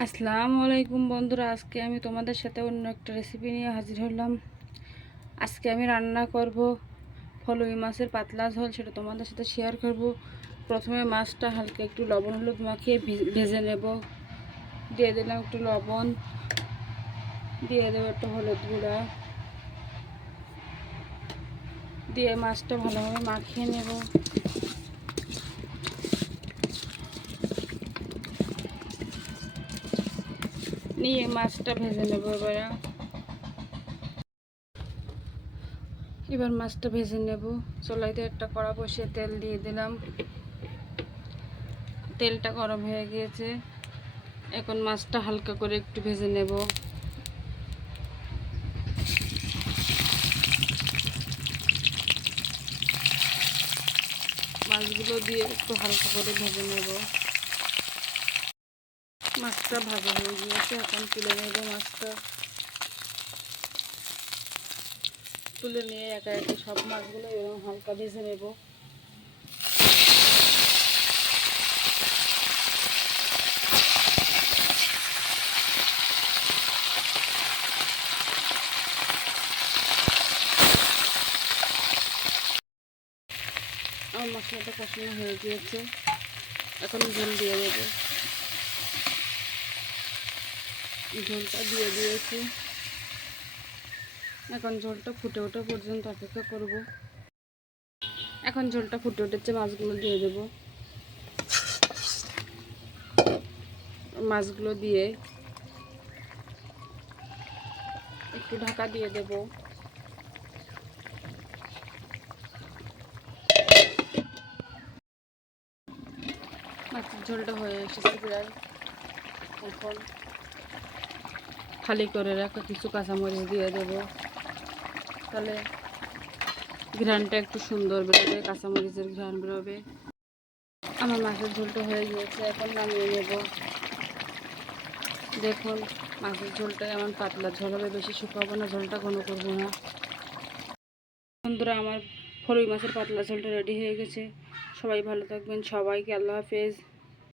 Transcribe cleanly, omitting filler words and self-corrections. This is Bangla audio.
আসসালামু আলাইকুম বন্ধুরা, আজকে আমি তোমাদের সাথে অন্য একটা রেসিপি নিয়ে হাজির হলাম। আজকে আমি রান্না করব ফলুই মাছের পাতলা ঝোল, সেটা তোমাদের সাথে শেয়ার করব। প্রথমে মাছটা হালকা একটু লবণ হলুদ মাখিয়ে ভেজে নেব। দিয়ে দিলাম একটু লবণ, দিয়ে দেবো একটু হলুদ গুঁড়া, দিয়ে মাছটা ভালোভাবে মাখিয়ে নেব। নিয়ে মাছটা ভেজে নেব। এবার মাছটা ভেজে নেব। চুলাইতে একটা কড়া বসিয়ে তেল দিয়ে দিলাম। তেলটা গরম হয়ে গিয়েছে, এখন মাছটা হালকা করে একটু ভেজে নেব। মাছগুলো দিয়ে একটু হালকা করে ভেজে নেব। মাছটা ভাজা হয়ে গিয়েছে, এখন তুলে নেব। মাছটা তুলে নিয়ে একা একা সব মাছগুলো এরকম হালকা ভেজে নেব। আমার মশলাটা কষানো হয়ে গিয়েছে, এখন ঝোল দিয়ে দেব। ঝোলটা দিয়ে দিয়েছি, এখন ঝোলটা ফুটে ওঠা পর্যন্ত অপেক্ষা করব। এখন ঝোলটা ফুটে উঠেছে, মাছগুলো দিয়ে দেব। মাছগুলো দিয়ে একটু ঢাকা দিয়ে দেব। মাছের ঝোলটা হয়ে এসেছে প্রায়। এখন খালি করে রাখা কিছু কাঁচামরিচ দিয়ে দেব, তাহলে ঘ্রাণটা একটু সুন্দর বেরোবে, কাঁচামরিচের ঘ্রাণ বেরোবে। আমার মাছের ঝোলটা হয়ে গিয়েছে, এখন নামিয়ে নেব। দেখুন, মাছের ঝোলটা এমন পাতলা ঝোল হবে, বেশি শুকাবো না, ঝোলটা ঘন করবো না। বন্ধুরা, আমার ফলুই মাছের পাতলা ঝোলটা রেডি হয়ে গেছে। সবাই ভালো থাকবেন, সবাইকে আল্লাহ হাফেজ।